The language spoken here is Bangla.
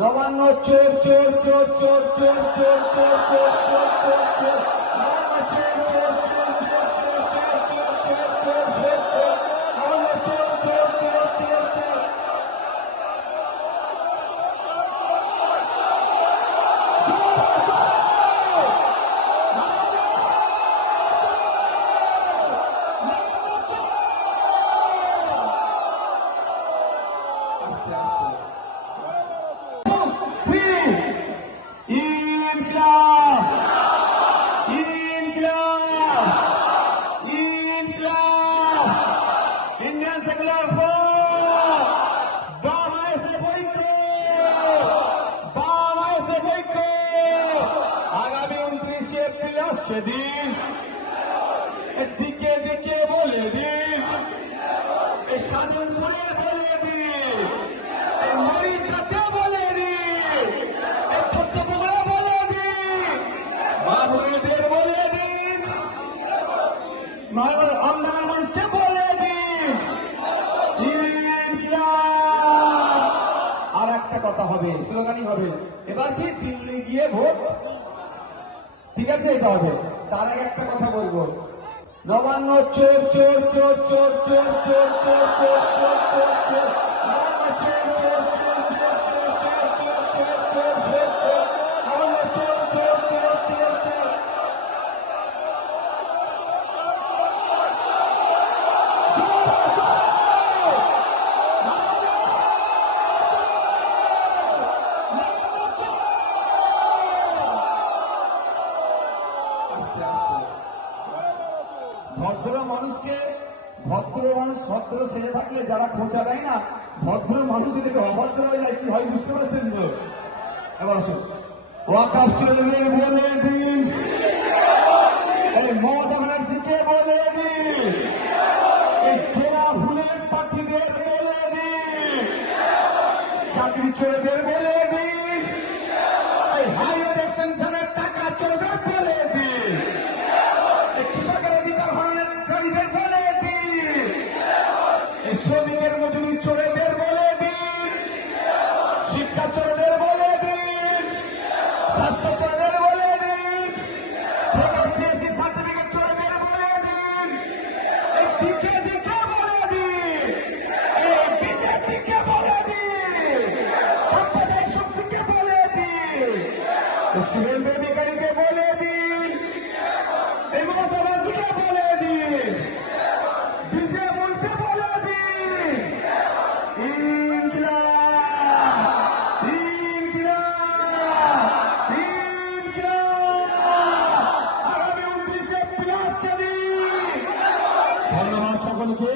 নবান্ন চোর চোর চোর চোর চোর চোর চোর চোর চোর চোর চোর নবান্ন চোর চোর চোর চোর চোর চোর চোর চোর চোর নবান্ন চোর চোর চোর চোর চোর ইনকিলাব ইনকিলাব ইনকিলাব ইন্ডিয়ান সেকুলার ফোর্স বাংলাদেশের ঐক্য বাংলাদেশের ঐক্য আগামী 29 এপ্রিল আসছে দিন দিকে দিকে বলে দিন এই স্বাধীনপুরে বলে দিন এই মরিচাতে বলে দিন এই তত্ত্বপুরে বলে দিন বাবুদের বলে দিন মায়ের আমদানি মানুষকে বলে দিন আর একটা কথা হবে, স্লোগানই হবে এবার কি দিল্লি গিয়ে ভোট, ঠিক আছে? এটা হবে। তার আগে একটা কথা বলবো, নবান্ন চোর চোর চোর চোর চোর চোর চোর চোর চোর চোর চোর নবান্ন চোর চোর চোর চোর চোর চোর চোর চোর চোর চোর নবান্ন চোর চোর চোর চোর চোর ভদ্র মানুষকে ভদ্র মানুষ ভদ্র সেজে থাকলে যারা খোঁচা দেয় না, ভদ্র মানুষ যদি অভদ্র হয়ে যায় কি হয় বুঝতে পারছেন তো? এবার আসুন, ওয়াকাফ চলে বলে দিন, এই মমতা ব্যানার্জিকে বলে দিন, এই জোড়া ফুলের পাখিদের বলে দিন, চাকরি চোরদের বলে দিন, এই হাইওয়ে এক্সটেনশনের টাকা চোরদের বলে দিন, কৃষকের অধিকার হরণের কারীদের বলে দিন, শ্রমিকের মজুরি চোরেদের বলে দিন, শিক্ষা চোরেদের বলে দিন, স্বাস্থ্য চোরেদের বলে দিন, জিএসটি সার্টিফিকেট চোরেদের বলে দিন, এই দিকে দিকে বলে দিন, এই বিজেপিকে বলে দিন, সাম্প্রদায়িক শক্তিকে বলে দিন, শুভেন্দু অধিকারীকে বলে দিন, এই মমতা ব্যানার্জিকে বলে দিন, বিজয় বলতে বলে দিন, ইনকিলাব ইনকিলাব ইনকিলাব আগামী 29 এপ্রিল আসছে দিন। ধন্যবাদ সকলকে।